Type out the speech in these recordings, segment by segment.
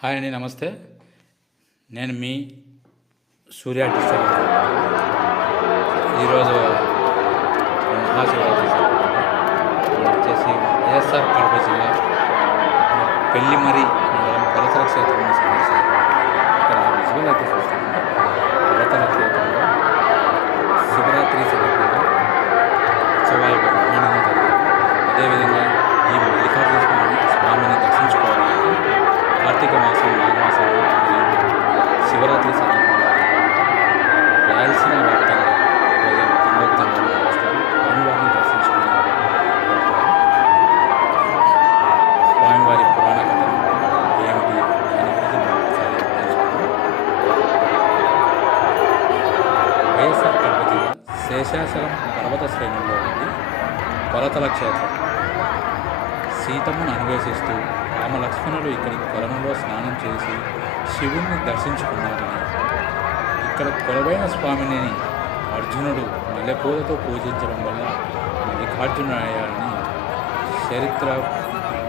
Hi అండి, నమస్తే. నేను మీ సూర్య డిస్ట్రిక్ట్. ఈరోజు మహాశివరాత్రి వచ్చేసి వైఎస్ఆర్ కడప జిల్లా పెళ్లిమరి మండలం కొలతల క్షేత్రంలో సందర్శించారు. ఇక్కడ విజువల్ అయితే చూస్తున్నాను. కొలతల క్షేత్రంలో శివరాత్రి సందర్భంగా ఉత్సవాలు బ్రహ్మాండంగా జరిగాయి. అదేవిధంగా ఈ మల్లికార్జున స్వామిని దర్శించుకోవడానికి కార్తీక మాసం, మాఘమాసం మరియు శివరాత్రి సందర్భంగా రాయలసీమ వ్యాప్తంగా ప్రజలు తండోపతండాలుగా వస్తారు. స్వామివారిని దర్శించుకుని వెళ్తారు. స్వామివారి పురాణ కథనం ఏమిటి దాని గురించి మనం ఒకసారి తెలుసుకుందాం. వైఎస్ఆర్ కడప జిల్లా శేషాచలం పర్వత శ్రేణుల్లో ఉంది కొలతల క్షేత్రం. సీతమ్మను అన్వేషిస్తూ రామలక్ష్మణులు ఇక్కడి కొలనులో స్నానం చేసి శివుణ్ణి దర్శించుకున్నారని, ఇక్కడ కొలవైన స్వామిని అర్జునుడు మల్లెపూలతో పూజించడం వల్ల మల్లికార్జునుడు అయ్యారని చరిత్ర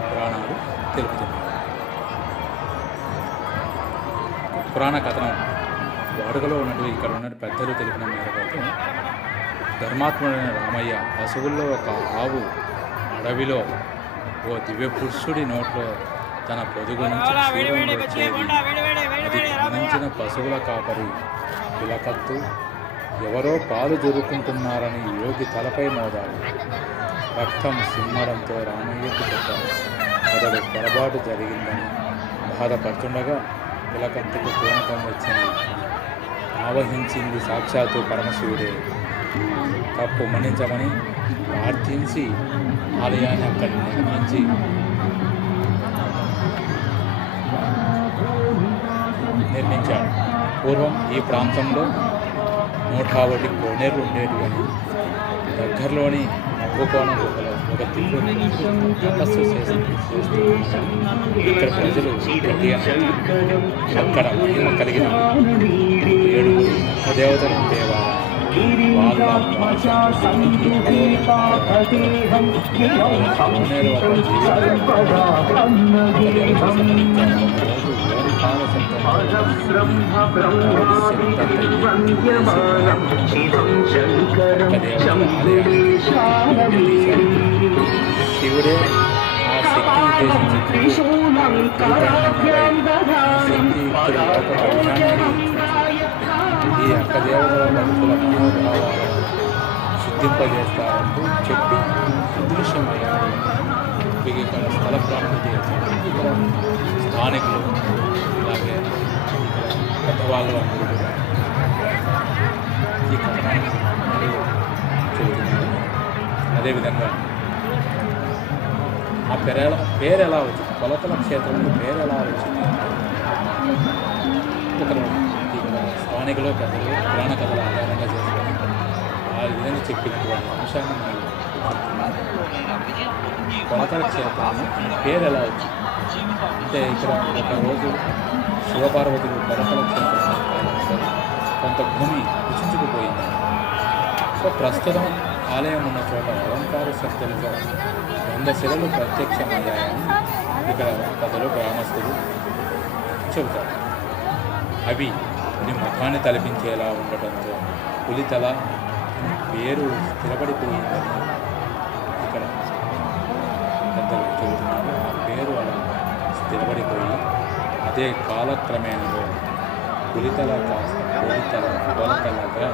పురాణాలు తెలుపుతున్నాయి. పురాణ కథనం వాడుకలో ఉన్నట్టు ఇక్కడ ఉన్న పెద్దలు తెలిపిన మేరకు అయితే ధర్మాత్ముడైన రామయ్య పశువుల్లో ఒక ఆవు అడవిలో ఓ దివ్య పురుషుడి నోట్లో తన పొదుగు నుంచి క్షీరం వచ్చేది. అది గమనించిన పశువుల కాపరి పిలకత్తు ఎవరో పాలు జరుపుకుంటున్నారని యోగి తలపై మోదాడు. రక్తం సిమ్మడంతో రామయ్యకు చెప్పారు. అతడు పొరపాటు జరిగిందని బాధపడుతుండగా పిలకత్తుకు పూనకం వచ్చింది. ఆవహించింది సాక్షాత్తు పరమశివుడే. తప్పు మన్నించమని ప్రార్థించి ఆలయాన్ని అక్కడ నిర్మించాడు. పూర్వం ఈ ప్రాంతంలో 101 కోనేరులు ఉండేటివని, దగ్గరలోని మగ్గుకోణం గుహలో ఒక దివ్యుడు తపస్సు చేస్తూ ఇక్కడ ప్రజలు అక్కడ మహిమ కలిగిన 7 దేవతలు ఉండేవారు. శివుడే ఆ శక్తిని ఉద్దేశించి ఈ అక్కదేవతల భక్తుల మనోభావాలను సిద్ధింపజేస్తారంటూ చెప్పి అదృశ్యమయ్యారు. ఇక్కడ స్థల ప్రాముఖ్యత ఇక్కడ స్థానికులు అలాగే పెద్దవాళ్ళు అందరూ కూడా ఈ కథనాన్ని చెబుతున్నారు. అదేవిధంగా ఆ పేరు ఎలా వచ్చింది, కొలతల క్షేత్రంలో పేరు ఎలా వచ్చింది, ఇక్కడ స్థానికులు పెద్దలు పురాణ కథలు ఆధారంగా చేసుకొని ఆ విధంగా చెప్పినటువంటి అంశాన్ని కొలతల క్షేత్రం పేరు ఎలా వచ్చింది అంటే, ఇక్కడ ఒకరోజు శివపార్వతులు కొలతల క్షేత్రం కొంత భూమి కుచించుకుపోయింది. సో ప్రస్తుతం ఆలయం ఉన్న చోట ఓంకార శబ్దంతో 100 శిలలు ప్రత్యక్షమయ్యాయని ఇక్కడ పెద్దలు గ్రామస్తులు చెబుతారు. అవి ఇది ముఖాన్ని తలపించేలా ఉండటంతో పులితల పేరు స్థిరపడిపోయిందని ఇక్కడ పెద్దలు చెబుతున్నారు. ఆ పేరు అలా స్థిరపడిపోయి అదే కాలక్రమేణలో పులితల కాస్త కొలతలగా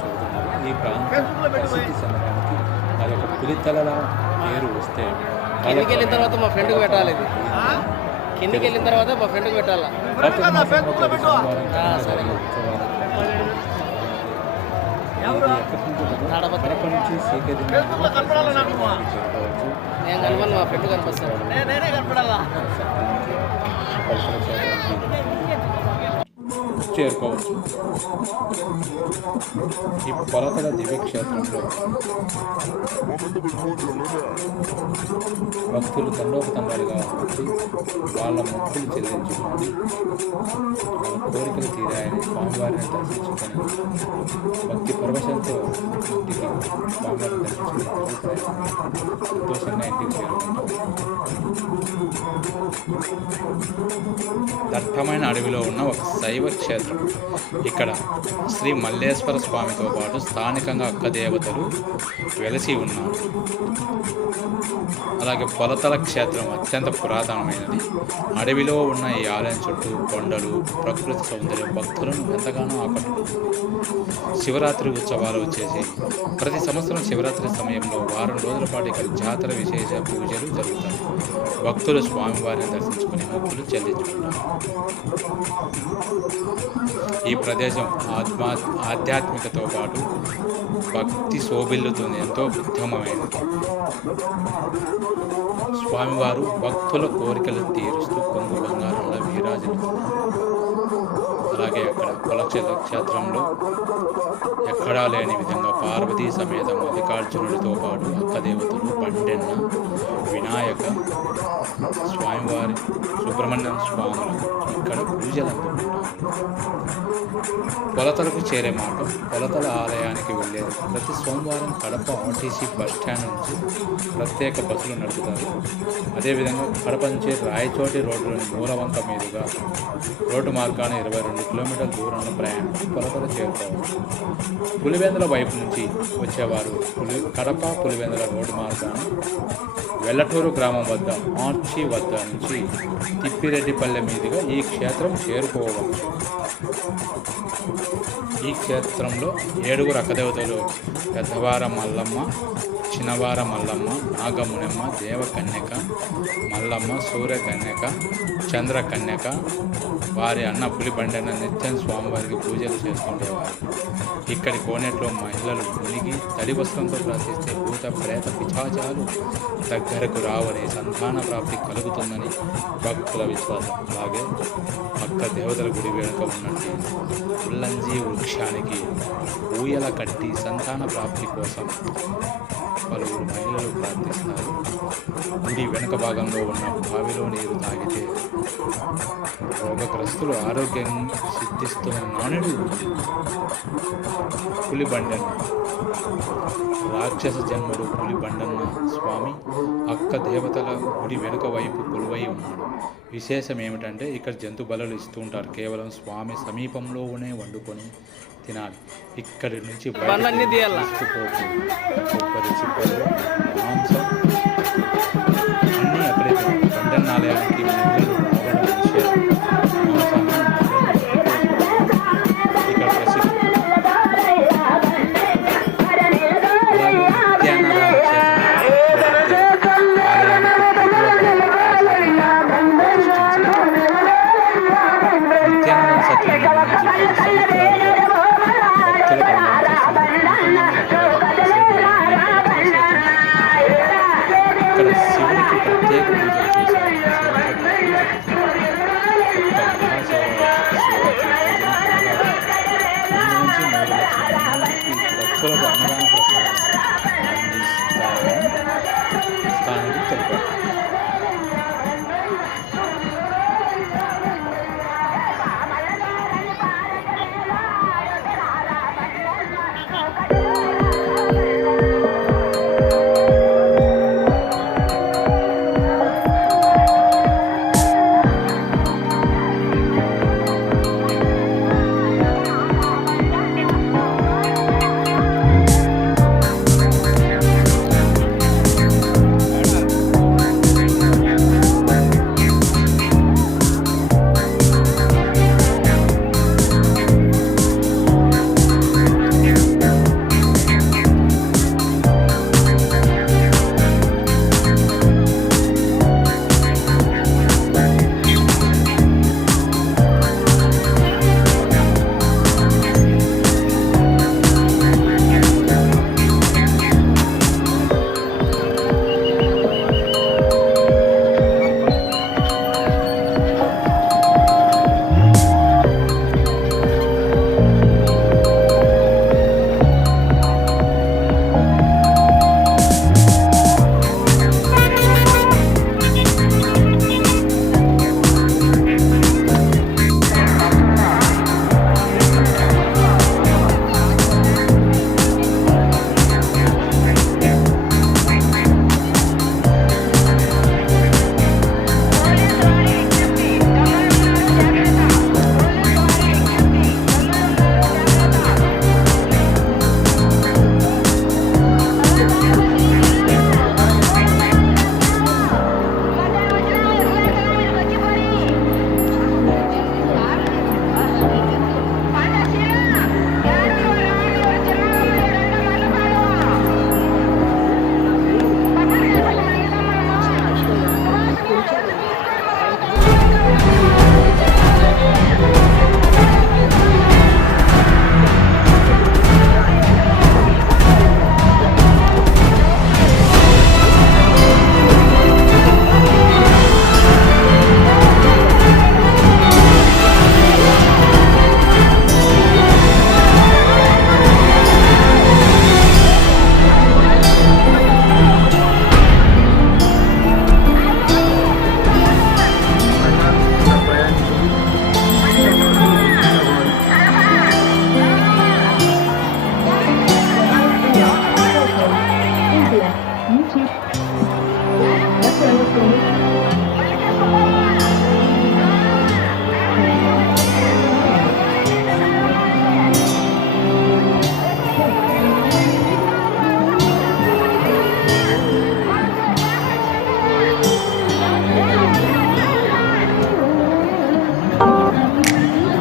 చెబుతున్నారు. ఈ ప్రాంతం ప్రసిద్ధి చెందడానికి అది ఒక పులితల పేరు వస్తే కిందికి వెళ్ళిన తర్వాత మా ఫ్రెండ్కి పెట్టాలి. కిందికి వెళ్ళిన తర్వాత మా ఫ్రెండ్కి పెట్టాలా. సరే కడప నుంచి నేను కనపడి మా ఫ్రెండ్ కనిపిస్తాను. చేరుకోవచ్చు. ఈ కొలతల దివ్యక్షేత్రంలో భక్తులు తండోపతండాలుగా వచ్చి వాళ్ళ మొక్కులు చెల్లించుకొని వాళ్ళ కోరికలు తీరాయని స్వామివారిని దర్శించుకొని భక్తి పరవశంతో ఇంటికి స్వామివారిని దర్శించుకుని సంతోషంగా ఇంటికి చేరుకుంటారు. దట్టమైన అడవిలో ఉన్న ఒక శైవ క్షేత్రం. ఇక్కడ శ్రీ మల్లేశ్వర స్వామితో పాటు స్థానికంగా అక్క దేవతలు వెలసి ఉన్నారు. అలాగే పొలతల క్షేత్రం అత్యంత పురాతనమైనది. అడవిలో ఉన్న ఈ ఆలయం చుట్టూ కొండలు, ప్రకృతి సౌందర్యం భక్తులను ఎంతగానో ఆకట్టుకుంటుంది. శివరాత్రి ఉత్సవాలు వచ్చేసి ప్రతి సంవత్సరం శివరాత్రి సమయంలో వారం రోజుల పాటు ఇక్కడ జాతర విశేష పూజలు జరుగుతాయి. భక్తులు స్వామివారిని దర్శించుకుని మొక్కులు చెల్లించుకుంటారు. ఈ ప్రదేశం ఆధ్యాత్మికతో పాటు భక్తి శోభిల్లుతుంది, ఎంతో ఉత్తమమైనది. స్వామివారు భక్తుల కోరికలు తీరుస్తూ కొంగు బంగారంలో విరాజిల్లుతున్నారు. అలాగే అక్కడ కులక్షేత్ర క్షేత్రంలో ఎక్కడా లేని విధంగా పార్వతీ సమేత మల్లికార్జునుడితో పాటు అక్కదేవతలు, బండెన్న, వినాయక స్వామివారి, సుబ్రహ్మణ్యం స్వాములు ఇక్కడ పూజలు అందుకుంటారు. కొలతలకు చేరే మార్గం. కొలతల ఆలయానికి వెళ్ళే ప్రతి సోమవారం కడప ఆర్టీసీ బస్టాండ్ నుంచి ప్రత్యేక బస్సులు నడుపుతారు. అదేవిధంగా కడప నుంచి రాయచోటి రోడ్డులోని మూలవంక మీదుగా రోడ్డు మార్గాన్ని 22 కిలోమీటర్ల దూరంలో ప్రయాణించి కొలతలు చేరుకోవాలి. పులివెందుల వైపు నుంచి వచ్చేవారు కడప పులివెందుల రోడ్డు మార్గాన్ని వెల్లటూరు గ్రామం వద్ద ఆర్చి వద్ద నుంచి తిప్పిరెడ్డిపల్లె మీదుగా ఈ క్షేత్రం చేరుకోవచ్చు. ఈ క్షేత్రంలో 7 అక్కదేవతలు పెద్దవార మల్లమ్మ, చిన్నవార మల్లమ్మ, నాగమునమ్మ, దేవకన్యక, మల్లమ్మ, సూర్యకన్యక, చంద్రకన్యక, వారి అన్న పులిబండన నిత్యం స్వామివారికి పూజలు చేస్తుండేవారు. ఇక్కడి కోనేట్లో మహిళలు మునిగి తడి వస్త్రంతో ప్రార్థిస్తే భూత ప్రేత పిశాచాలు దగ్గరకు రావని, సంతాన ప్రాప్తి కలుగుతుందని భక్తుల విశ్వాసం. అలాగే అక్క దేవతల గుడి వెనుక ఉన్నట్టు ఉల్లంజి వృక్షానికి ఊయల కట్టి సంతాన ప్రాప్తి కోసం పలువురు మహిళలు ప్రార్థిస్తారు. గుడి వెనుక భాగంలో ఉన్న బావిలో నీరు తాగితే రోగగ్రస్తులు ఆరోగ్యం సిద్ధిస్తున్న నానుడు పులిబండన్న రాక్షస జన్ముడు పులిబండన్న స్వామి అక్క దేవతల గుడి వెనుక వైపు కొలువై ఉన్నాడు. విశేషం ఏమిటంటే ఇక్కడ జంతు బలులు ఇస్తూ ఉంటారు. కేవలం స్వామి సమీపంలోనే వండుకొని తినాలి. ఇక్కడి నుంచి కొబ్బరి చిప్పలు, మాంసం అన్నీ అక్కడే తినాలి. బండన్న ఆలయానికి మహిళలు రావడం విషయం. ఇక్కడ ప్రసిద్ధి. నిత్యానంద సత్యం ఇక్కడ శివునికి ప్రత్యేక పూజలు చేశారు. నుంచి 3 లక్షల మందికి భక్తులకు అన్నదాన ప్రసాదం అందిస్తారని స్థానికులు తెలిపారు.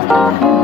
చేస్తాం